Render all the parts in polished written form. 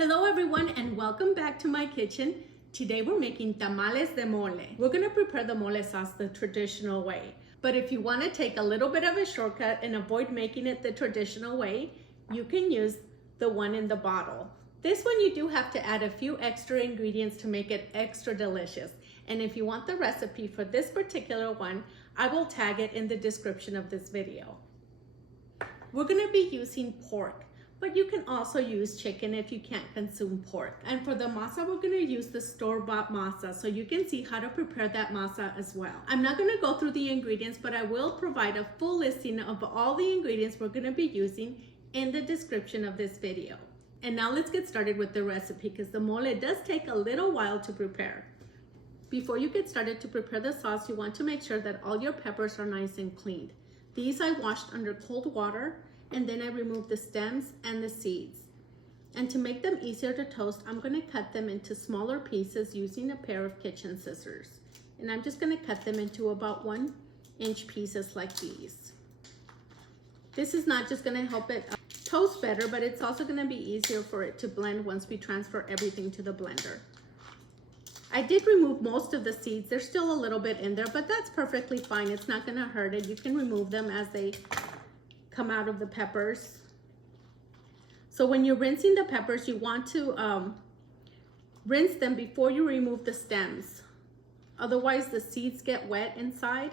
Hello everyone and welcome back to my kitchen. Today we're making tamales de mole. We're going to prepare the mole sauce the traditional way. But if you want to take a little bit of a shortcut and avoid making it the traditional way, you can use the one in the bottle. This one you do have to add a few extra ingredients to make it extra delicious. And if you want the recipe for this particular one, I will tag it in the description of this video. We're going to be using pork, but you can also use chicken if you can't consume pork. And for the masa, we're going to use the store-bought masa, so you can see how to prepare that masa as well. I'm not going to go through the ingredients, but I will provide a full listing of all the ingredients we're going to be using in the description of this video. And now let's get started with the recipe, because the mole does take a little while to prepare. Before you get started to prepare the sauce, you want to make sure that all your peppers are nice and cleaned. These I washed under cold water, and then I removed the stems and the seeds. And to make them easier to toast, I'm going to cut them into smaller pieces using a pair of kitchen scissors. And I'm just going to cut them into about 1-inch pieces like these. This is not just going to help it toast better, but it's also going to be easier for it to blend once we transfer everything to the blender. I did remove most of the seeds. There's still a little bit in there, but that's perfectly fine. It's not going to hurt it. You can remove them as they come out of the peppers. So when you're rinsing the peppers, you want to rinse them before you remove the stems. Otherwise the seeds get wet inside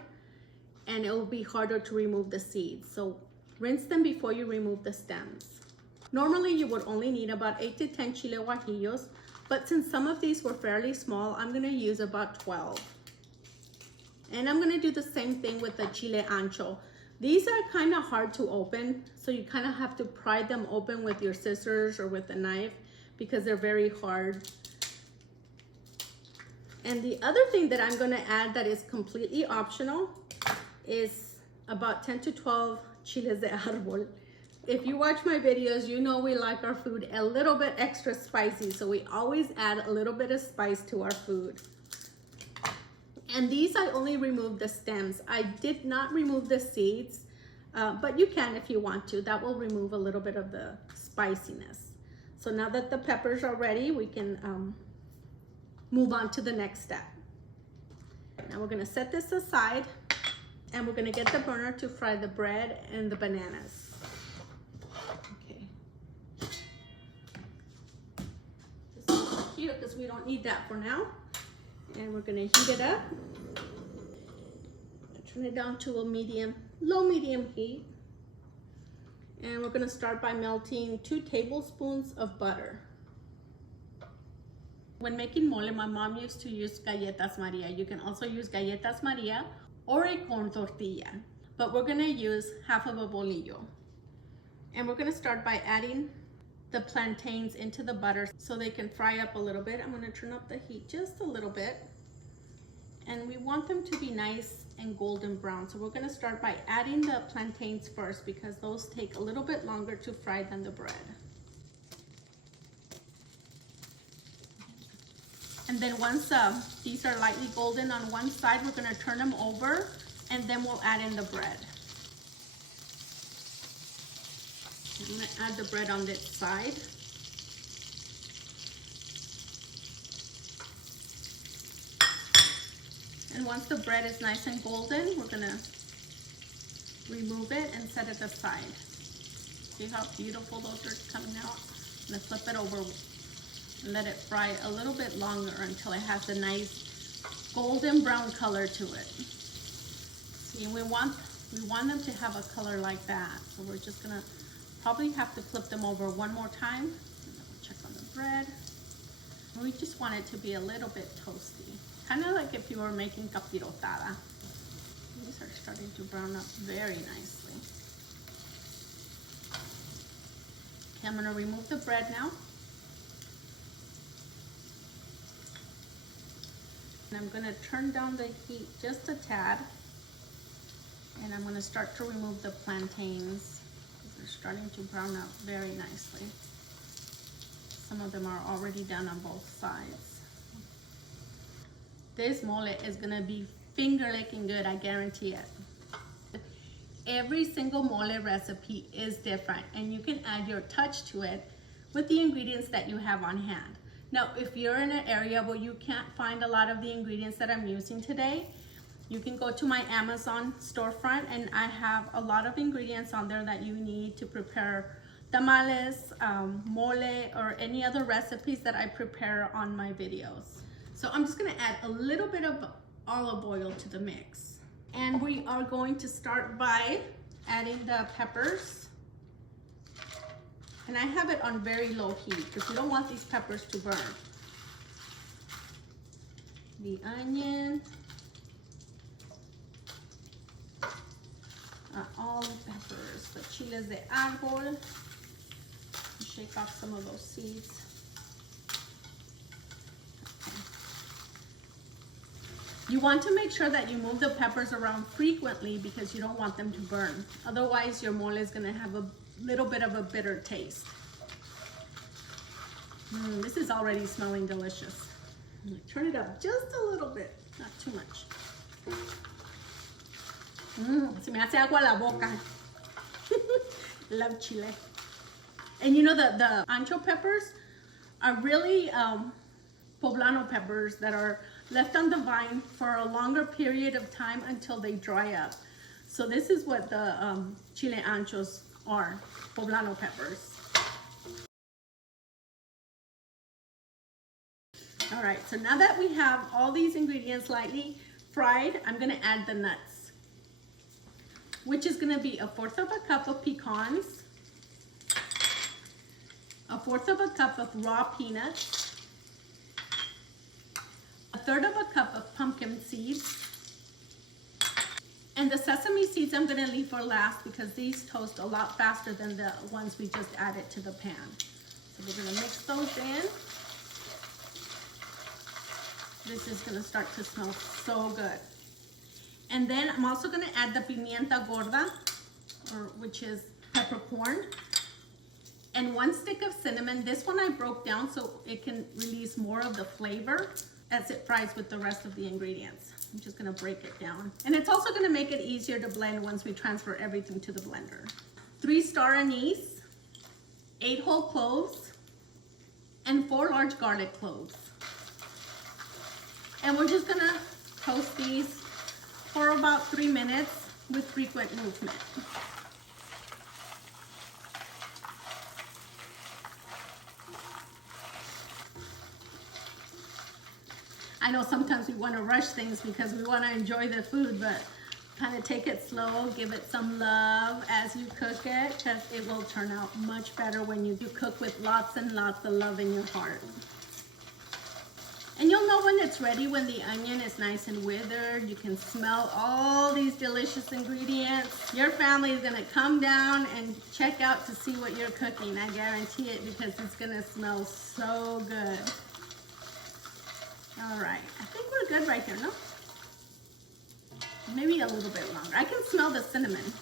and it will be harder to remove the seeds. So rinse them before you remove the stems. Normally you would only need about 8 to 10 Chile Guajillos, but since some of these were fairly small, I'm going to use about 12. And I'm going to do the same thing with the Chile Ancho. These are kind of hard to open, so you kind of have to pry them open with your scissors or with a knife because they're very hard. And the other thing that I'm going to add that is completely optional is about 10 to 12 chiles de árbol. If you watch my videos, you know we like our food a little bit extra spicy, so we always add a little bit of spice to our food. And these I only removed the stems. I did not remove the seeds, but you can if you want to. That will remove a little bit of the spiciness. So now that the peppers are ready, we can move on to the next step. Now we're gonna set this aside and we're gonna get the burner to fry the bread and the bananas. Okay. This is here because we don't need that for now. And we're gonna heat it up. Turn it down to a low medium heat. And we're gonna start by melting 2 tablespoons of butter. When making mole, my mom used to use galletas Maria. You can also use galletas Maria or a corn tortilla, but we're gonna use half of a bolillo. And we're gonna start by adding the plantains into the butter so they can fry up a little bit. I'm gonna turn up the heat just a little bit. And we want them to be nice and golden brown. So we're gonna start by adding the plantains first because those take a little bit longer to fry than the bread. And then once these are lightly golden on one side, we're gonna turn them over and then we'll add in the bread. I'm going to add the bread on this side. And once the bread is nice and golden, we're going to remove it and set it aside. See how beautiful those are coming out? I'm going to flip it over and let it fry a little bit longer until it has a nice golden brown color to it. See, we want them to have a color like that. So we're just going to probably have to flip them over one more time. And then we'll check on the bread. And we just want it to be a little bit toasty. Kind of like if you were making capirotada. These are starting to brown up very nicely. Okay, I'm going to remove the bread now. And I'm going to turn down the heat just a tad. And I'm going to start to remove the plantains. They're starting to brown up very nicely. Some of them are already done on both sides. This mole is gonna be finger licking good, I guarantee it. Every single mole recipe is different and you can add your touch to it with the ingredients that you have on hand. Now, if you're in an area where you can't find a lot of the ingredients that I'm using today, you can go to my Amazon storefront, and I have a lot of ingredients on there that you need to prepare tamales, mole, or any other recipes that I prepare on my videos. So I'm just gonna add a little bit of olive oil to the mix. And we are going to start by adding the peppers. And I have it on very low heat because we don't want these peppers to burn. The onion. All the peppers, the chiles de árbol. Shake off some of those seeds. Okay. You want to make sure that you move the peppers around frequently because you don't want them to burn. Otherwise, your mole is going to have a little bit of a bitter taste. This is already smelling delicious. Turn it up just a little bit, not too much. Se me hace agua la boca. Love chile. And you know the ancho peppers are really poblano peppers that are left on the vine for a longer period of time until they dry up. So this is what the Chile Anchos are, poblano peppers. All right, so now that we have all these ingredients lightly fried, I'm gonna add the nuts, which is gonna be 1/4 of a cup of pecans, 1/4 of a cup of raw peanuts, 1/3 of a cup of pumpkin seeds, and the sesame seeds I'm gonna leave for last because these toast a lot faster than the ones we just added to the pan. So we're gonna mix those in. This is gonna start to smell so good. And then I'm also gonna add the pimienta gorda, which is peppercorn, and 1 stick of cinnamon. This one I broke down so it can release more of the flavor as it fries with the rest of the ingredients. I'm just gonna break it down. And it's also gonna make it easier to blend once we transfer everything to the blender. 3 Star Anise, 8 whole cloves, and 4 large garlic cloves. And we're just gonna toast these for about 3 minutes with frequent movement. I know sometimes we want to rush things because we want to enjoy the food, but kind of take it slow, give it some love as you cook it, because it will turn out much better when you do cook with lots and lots of love in your heart. And you'll know when it's ready when the onion is nice and withered. You can smell all these delicious ingredients. Your family is gonna come down and check out to see what you're cooking. I guarantee it, because it's gonna smell so good. All right, I think we're good right here, no? Maybe a little bit longer. I can smell the cinnamon.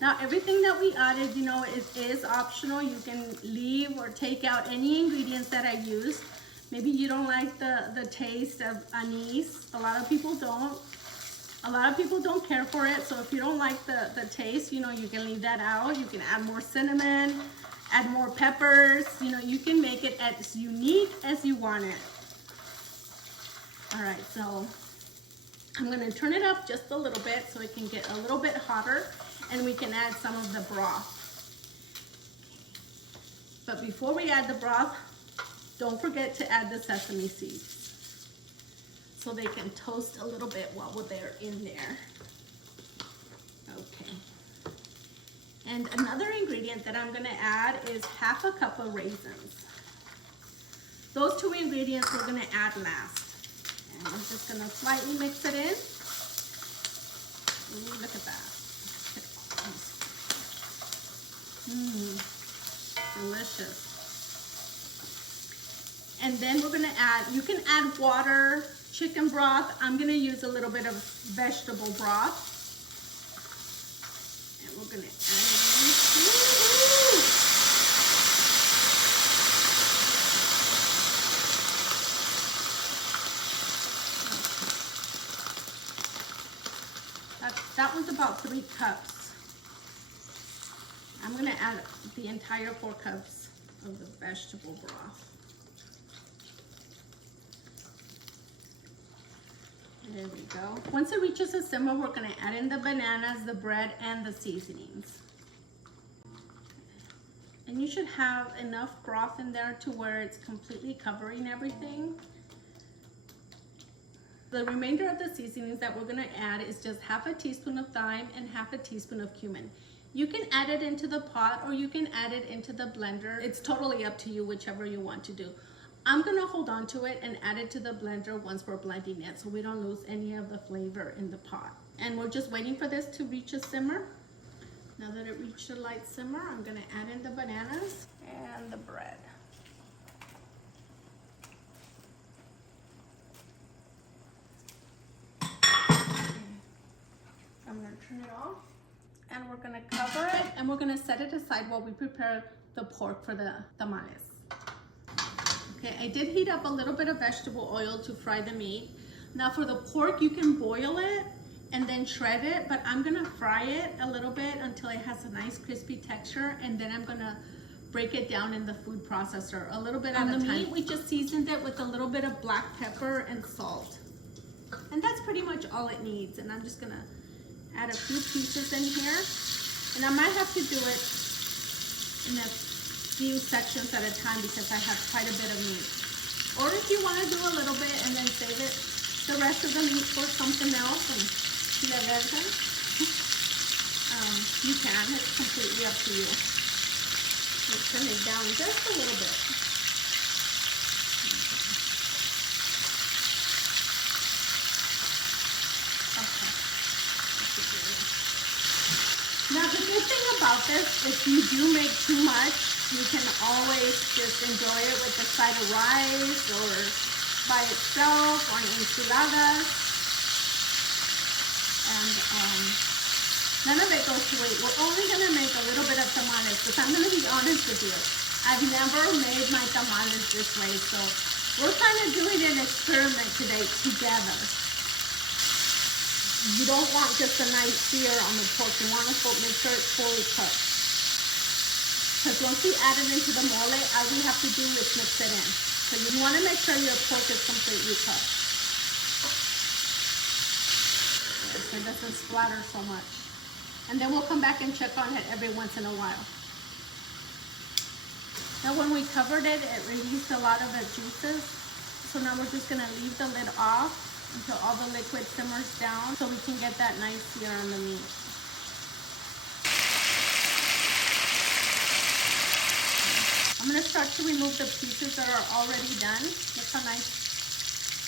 Now, everything that we added, you know, it is optional. You can leave or take out any ingredients that I used. Maybe you don't like the taste of anise. A lot of people don't. A lot of people don't care for it. So if you don't like the taste, you know, you can leave that out. You can add more cinnamon, add more peppers. You know, you can make it as unique as you want it. All right, so I'm gonna turn it up just a little bit so it can get a little bit hotter, and we can add some of the broth. But before we add the broth, don't forget to add the sesame seeds so they can toast a little bit while they're in there. Okay. And another ingredient that I'm gonna add is 1/2 cup of raisins. Those 2 ingredients we're gonna add last. And I'm just gonna slightly mix it in. Ooh, look at that. Delicious. And then we're gonna add, you can add water, chicken broth. I'm gonna use a little bit of vegetable broth. And we're gonna add it in. That was about 3 cups. I'm gonna add the entire 4 cups of the vegetable broth. There we go. Once it reaches a simmer, we're gonna add in the bananas, the bread, and the seasonings. And you should have enough broth in there to where it's completely covering everything. The remainder of the seasonings that we're gonna add is just half a teaspoon of thyme and half a teaspoon of cumin. You can add it into the pot or you can add it into the blender. It's totally up to you, whichever you want to do. I'm gonna hold on to it and add it to the blender once we're blending it so we don't lose any of the flavor in the pot. And we're just waiting for this to reach a simmer. Now that it reached a light simmer, I'm gonna add in the bananas and the bread. I'm gonna turn it off and we're gonna cover it and we're gonna set it aside while we prepare the pork for the tamales. Okay, I did heat up a little bit of vegetable oil to fry the meat. Now for the pork, you can boil it and then shred it, but I'm gonna fry it a little bit until it has a nice crispy texture, and then I'm gonna break it down in the food processor a little bit at a time. On the meat, we just seasoned it with a little bit of black pepper and salt. And that's pretty much all it needs. And I'm just gonna add a few pieces in here. And I might have to do it in a few sections at a time because I have quite a bit of meat. Or if you wanna do a little bit and then save it, the rest of the meat for something else, and you can, it's completely up to you. Let's turn it down just a little bit. Okay. Now the good thing about this, if you do make too much, you can always just enjoy it with a side of rice or by itself on enchiladas. And none of it goes to waste. We're only gonna make a little bit of tamales because I'm gonna be honest with you. I've never made my tamales this way, so we're kind of doing an experiment today together. You don't want just a nice sear on the pork. You want to make sure it's fully cooked. Because once we add it into the mole, all we have to do is mix it in. So you want to make sure your pork is completely cooked. So it doesn't splatter so much. And then we'll come back and check on it every once in a while. Now when we covered it, it released a lot of the juices. So now we're just going to leave the lid off until all the liquid simmers down so we can get that nice sear on the meat. I'm going to start to remove the pieces that are already done. Look how nice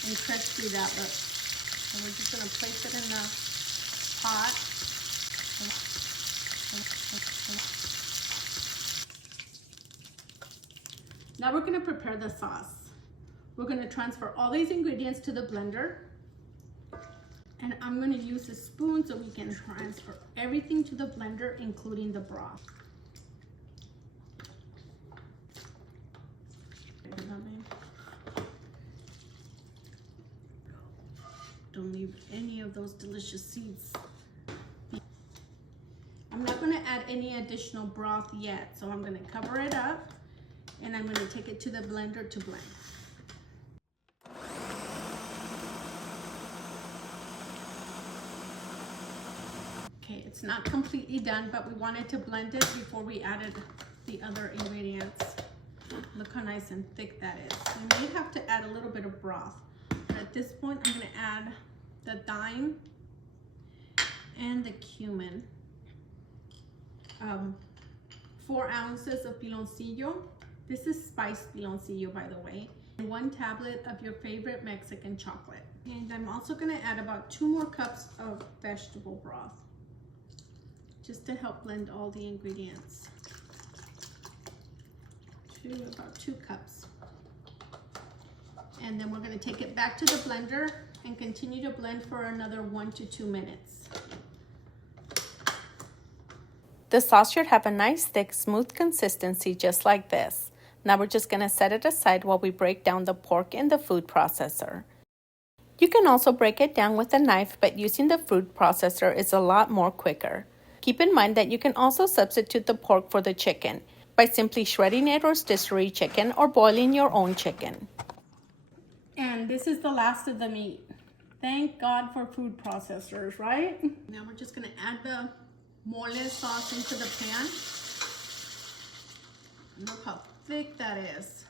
and crispy that looks. So we're just going to place it in the pot. Now we're going to prepare the sauce. We're going to transfer all these ingredients to the blender. And I'm going to use a spoon so we can transfer everything to the blender, including the broth. Don't leave any of those delicious seeds. I'm not going to add any additional broth yet, so I'm going to cover it up and I'm going to take it to the blender to blend. Okay, it's not completely done, but we wanted to blend it before we added the other ingredients. Look how nice and thick that is. We may have to add a little bit of broth. But at this point, I'm going to add the thyme and the cumin. 4 ounces of piloncillo. This is spiced piloncillo, by the way. And 1 tablet of your favorite Mexican chocolate. And I'm also going to add about 2 more cups of vegetable broth, just to help blend all the ingredients. About 2 cups. And then we're going to take it back to the blender and continue to blend for another 1 to 2 minutes. The sauce should have a nice thick, smooth consistency just like this. Now we're just going to set it aside while we break down the pork in the food processor. You can also break it down with a knife, but using the food processor is a lot more quicker. Keep in mind that you can also substitute the pork for the chicken by simply shredding it or rotisserie chicken or boiling your own chicken. And this is the last of the meat. Thank God for food processors, right? Now we're just gonna add the mole sauce into the pan. Look how thick that is.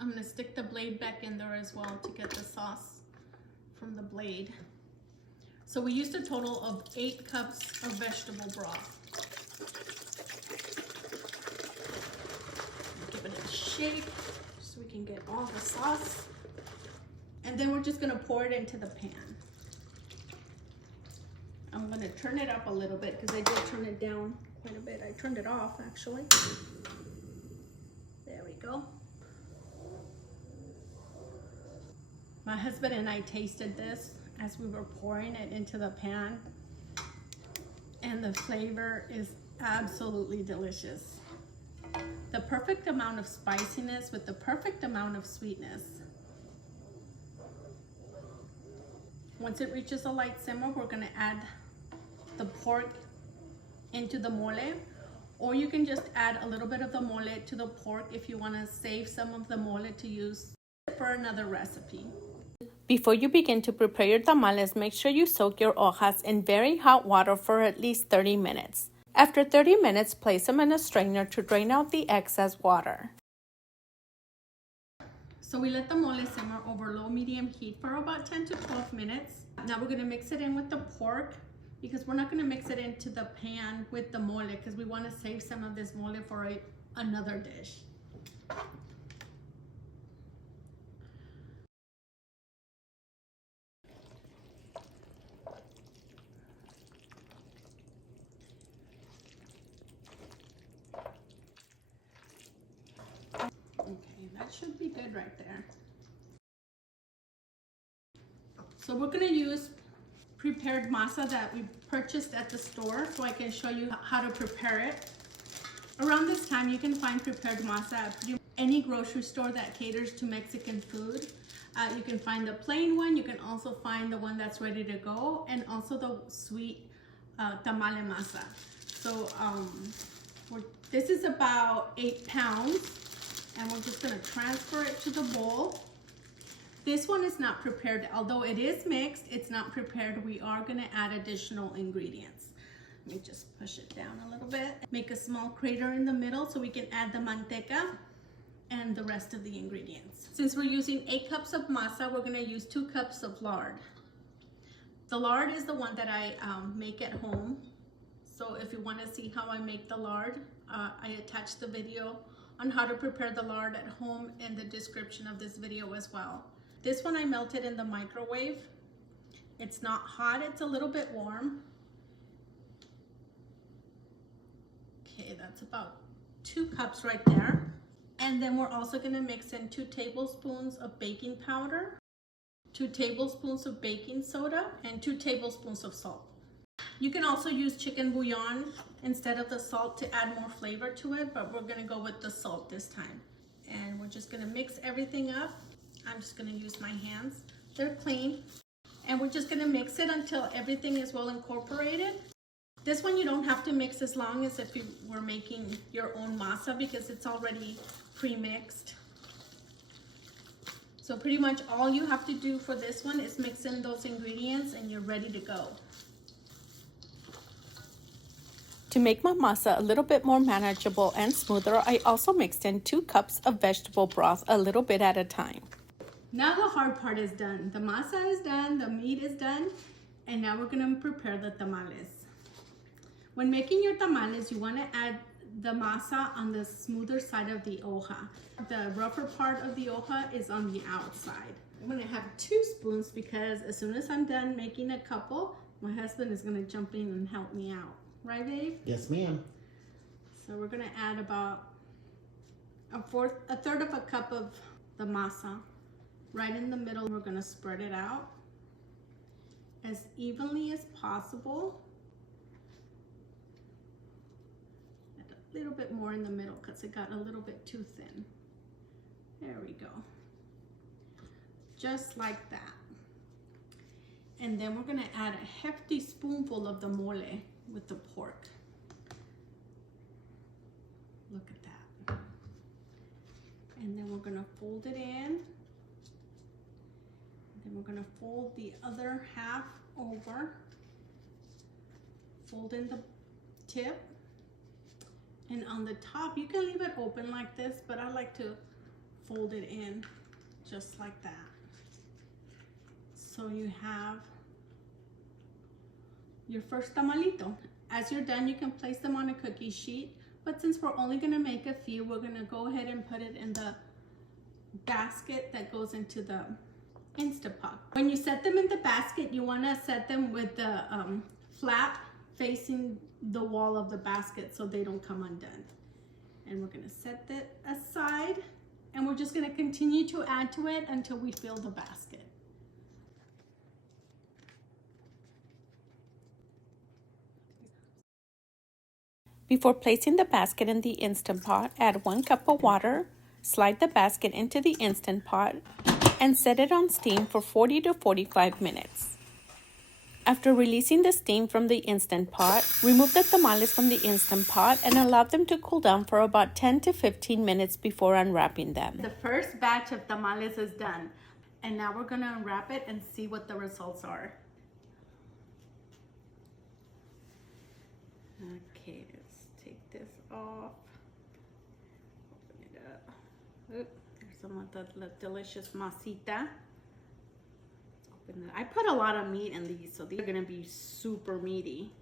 I'm gonna stick the blade back in there as well to get the sauce from the blade. So we used a total of 8 cups of vegetable broth. Give it a shake so we can get all the sauce. And then we're just gonna pour it into the pan. I'm gonna turn it up a little bit because I did turn it down quite a bit. I turned it off actually. There we go. My husband and I tasted this as we were pouring it into the pan, and the flavor is absolutely delicious. The perfect amount of spiciness with the perfect amount of sweetness. Once it reaches a light simmer, we're gonna add the pork into the mole, or you can just add a little bit of the mole to the pork if you wanna save some of the mole to use for another recipe. Before you begin to prepare your tamales, make sure you soak your hojas in very hot water for at least 30 minutes. After 30 minutes, place them in a strainer to drain out the excess water. So we let the mole simmer over low-medium heat for about 10 to 12 minutes. Now we're gonna mix it in with the pork because we're not gonna mix it into the pan with the mole because we wanna save some of this mole for another dish. Okay, that should be good right there. So we're gonna use prepared masa that we purchased at the store so I can show you how to prepare it. Around this time you can find prepared masa at any grocery store that caters to Mexican food. You can find the plain one, you can also find the one that's ready to go, and also the sweet tamale masa. So this is about 8 pounds, and we're just gonna transfer it to the bowl. This one is not prepared, although it is mixed, it's not prepared. We are gonna add additional ingredients. Let me just push it down a little bit. Make a small crater in the middle so we can add the manteca and the rest of the ingredients. Since we're using 8 cups of masa, we're gonna use 2 cups of lard. The lard is the one that I make at home. So if you wanna see how I make the lard, I attached the video on how to prepare the lard at home in the description of this video as well. This one I melted in the microwave. It's not hot, it's a little bit warm. Okay, that's about 2 cups right there. And then we're also gonna mix in 2 tablespoons of baking powder, 2 tablespoons of baking soda, and 2 tablespoons of salt. You can also use chicken bouillon instead of the salt to add more flavor to it, but we're gonna go with the salt this time. And we're just gonna mix everything up. I'm just gonna use my hands. They're clean. And we're just gonna mix it until everything is well incorporated. This one you don't have to mix as long as if you were making your own masa because it's already pre-mixed. So pretty much all you have to do for this one is mix in those ingredients and you're ready to go. To make my masa a little bit more manageable and smoother, I also mixed in 2 cups of vegetable broth a little bit at a time. Now the hard part is done. The masa is done, the meat is done, and now we're gonna prepare the tamales. When making your tamales, you wanna add the masa on the smoother side of the hoja. The rougher part of the hoja is on the outside. I'm gonna have 2 spoons because as soon as I'm done making a couple, my husband is gonna jump in and help me out. Right, babe? Yes, ma'am. So we're gonna add about a third of a cup of the masa. Right in the middle, we're gonna spread it out as evenly as possible. Add a little bit more in the middle because it got a little bit too thin. There we go. Just like that. And then we're gonna add a hefty spoonful of the mole. with the pork. Look at that. And then we're gonna fold it in. Then we're gonna fold the other half over. Fold in the tip. And on the top, you can leave it open like this, but I like to fold it in just like that. So you have your first tamalito. As you're done, you can place them on a cookie sheet, but since we're only gonna make a few, we're gonna go ahead and put it in the basket that goes into the Instapot. When you set them in the basket, you wanna set them with the flap facing the wall of the basket so they don't come undone. And we're gonna set that aside, and we're just gonna continue to add to it until we fill the basket. Before placing the basket in the Instant Pot, add 1 cup of water, slide the basket into the Instant Pot, and set it on steam for 40 to 45 minutes. After releasing the steam from the Instant Pot, remove the tamales from the Instant Pot and allow them to cool down for about 10 to 15 minutes before unwrapping them. The first batch of tamales is done, and now we're gonna unwrap it and see what the results are. Okay, let's take this off. Open it up. Oop, there's some of the delicious masita. I put a lot of meat in these, so these are gonna be super meaty.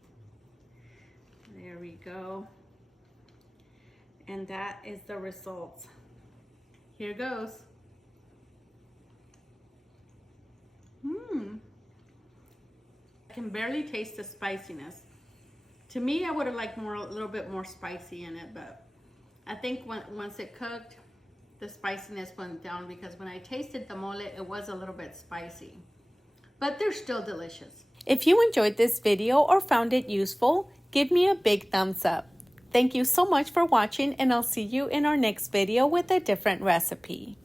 There we go. And that is the results. Here goes. I can barely taste the spiciness. To me, I would have liked a little bit more spicy in it, but I think once it cooked, the spiciness went down, because when I tasted the mole, it was a little bit spicy. But they're still delicious. If you enjoyed this video or found it useful, give me a big thumbs up. Thank you so much for watching, and I'll see you in our next video with a different recipe.